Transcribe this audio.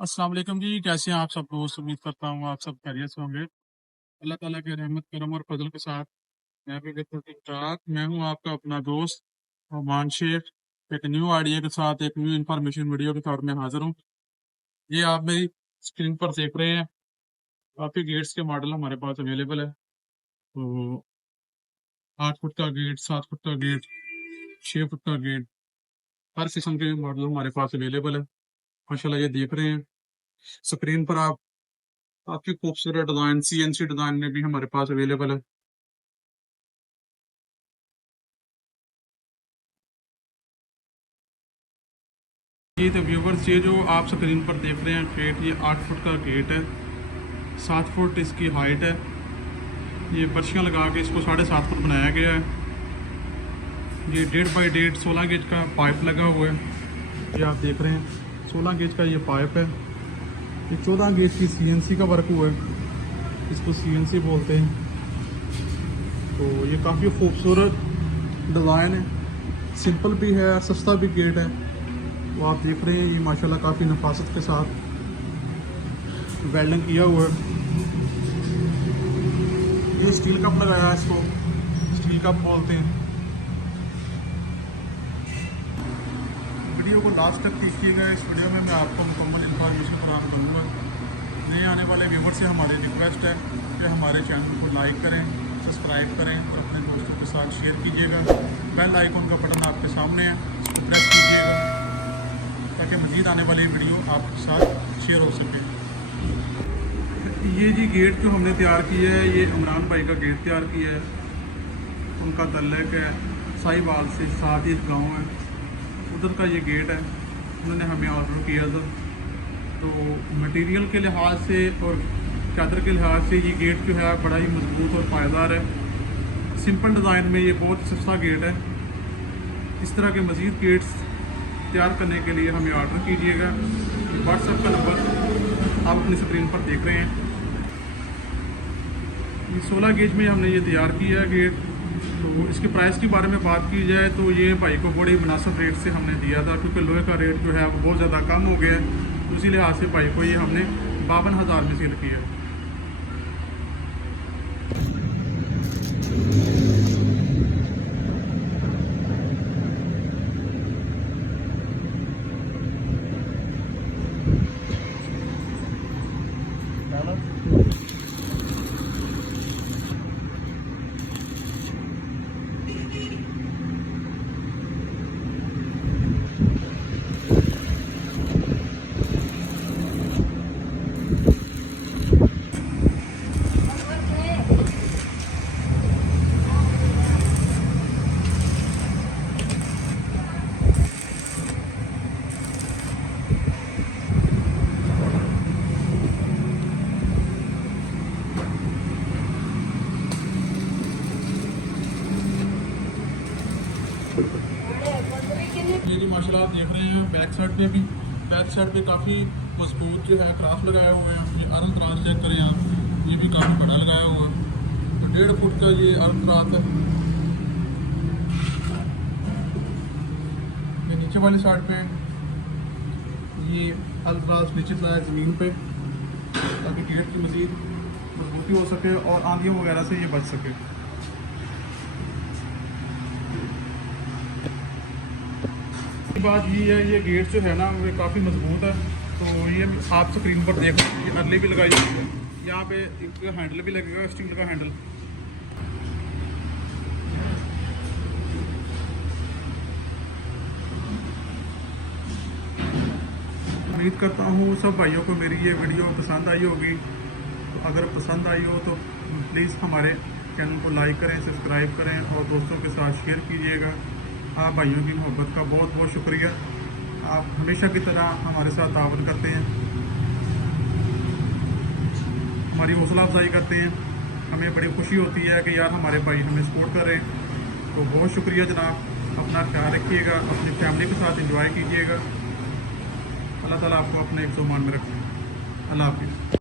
अस्सलाम वालेकुम जी, कैसे हैं आप सब दोस्त? उम्मीद करता हूँ आप सब खैरियत से होंगे। अल्लाह ताला के रहमत, करम और फज़ल के साथ मैं भी बिल्कुल ठीक-ठाक। मैं हूँ आपका अपना दोस्त नोमान शेख, एक न्यू आइडिया के साथ, एक न्यू इन्फॉर्मेशन वीडियो के साथ मैं हाज़िर हूँ। ये आप मेरी स्क्रीन पर देख रहे हैं, काफ़ी गेट्स के मॉडल हमारे पास अवेलेबल है। तो 8 फुट का गेट, 7 फुट का गेट, 6 फुट का गेट, हर किस्म के मॉडल हमारे पास अवेलेबल है। माशाल्लाह ये देख रहे हैं, स्क्रीन पर आप काफ़ी खूबसूरत डिज़ाइन, सीएनसी डिज़ाइन में भी हमारे पास अवेलेबल है। ये तो व्यूवर्स, ये जो आप स्क्रीन पर देख रहे हैं गेट, ये 8 फुट का गेट है, 7 फुट इसकी हाइट है। ये पर्चियाँ लगा के इसको 7.5 फुट बनाया गया है। ये 1.5 बाई 1.5 16 गेज का पाइप लगा हुआ है। ये आप देख रहे हैं 16 गेज का ये पाइप है। ये 14 गेज की सीएनसी का वर्क हुआ है, इसको सीएनसी बोलते हैं। तो ये काफ़ी खूबसूरत डिज़ाइन है, सिंपल भी है, सस्ता भी गेट है। तो आप देख रहे हैं ये माशाल्लाह काफ़ी नफासत के साथ वेल्डिंग किया हुआ है। ये स्टील कप लगाया है, इसको स्टील कप बोलते हैं। वीडियो को लास्ट तक देखिएगा। इस वीडियो में मैं आपको मुकम्मल इन्फॉर्मेशन फराहम करूँगा। नए आने वाले व्यूवर से हमारी रिक्वेस्ट है कि हमारे चैनल को लाइक करें, सब्सक्राइब करें और अपने दोस्तों के साथ शेयर कीजिएगा। बेल आइकन का बटन आपके सामने है, इसको प्रेस कीजिएगा ताकि मज़ीद आने वाली वीडियो आपके साथ शेयर हो सके। ये जी गेट जो हमने तैयार किया है, ये इमरान भाई का गेट तैयार किया है। उनका तल्लक है साहिवाल से, साथ ही गांव है, उधर का ये गेट है। उन्होंने हमें ऑर्डर किया था। तो मटेरियल के लिहाज से और चादर के लिहाज से ये गेट जो है बड़ा ही मजबूत और पायदार है। सिंपल डिज़ाइन में ये बहुत सस्ता गेट है। इस तरह के मज़ीद गेट्स तैयार करने के लिए हमें ऑर्डर कीजिएगा। व्हाट्सएप का नंबर आप अपनी स्क्रीन पर देख रहे हैं। ये 16 गेज में हमने ये तैयार किया है गेट। तो इसके प्राइस के बारे में बात की जाए तो ये भाई को बड़ी मुनासिब रेट से हमने दिया था, क्योंकि लोहे का रेट जो है वो बहुत ज़्यादा कम हो गया है। तो इसी लिहाज से भाई को ये हमने 52,000 में सेल किया है। ये जी माशाल्लाह आप देख रहे हैं बैक साइड पे काफ़ी मजबूत जो है क्राफ्ट लगाए हुए हैं। ये अर्न क्राफ्ट चेक करें आप, ये भी काफ़ी बड़ा लगाया हुआ है। तो 1.5 फुट का ये अर्न क्राफ्ट है। ये नीचे वाली साइड पे ये अर्न क्राफ्ट नीचे लाया ज़मीन पे, ताकि गेट की मज़ीद मजबूती हो सके और आंधियों वगैरह से ये बच सके। बात ये है, ये गेट जो है ना वो काफ़ी मजबूत है। तो ये आप स्क्रीन पर देख रहे हैं, ये नली भी लगाई हुई है। यहाँ पे एक हैंडल भी लगेगा, स्टील का हैंडल। उम्मीद करता हूँ सब भाइयों को मेरी ये वीडियो पसंद आई होगी। तो अगर पसंद आई हो तो प्लीज़ हमारे चैनल को लाइक करें, सब्सक्राइब करें और दोस्तों के साथ शेयर कीजिएगा। आप भाइयों की मोहब्बत का बहुत बहुत शुक्रिया। आप हमेशा की तरह हमारे साथ तावन करते हैं, हमारी हौसला अफजाई करते हैं। हमें बड़ी खुशी होती है कि यार हमारे भाई हमें सपोर्ट कर रहे हैं। तो बहुत शुक्रिया जनाब। अपना ख्याल रखिएगा, अपनी फैमिली के साथ एंजॉय कीजिएगा। अल्लाह ताला आपको अपने एक मान में रखें। अल्लाह हाफिज़।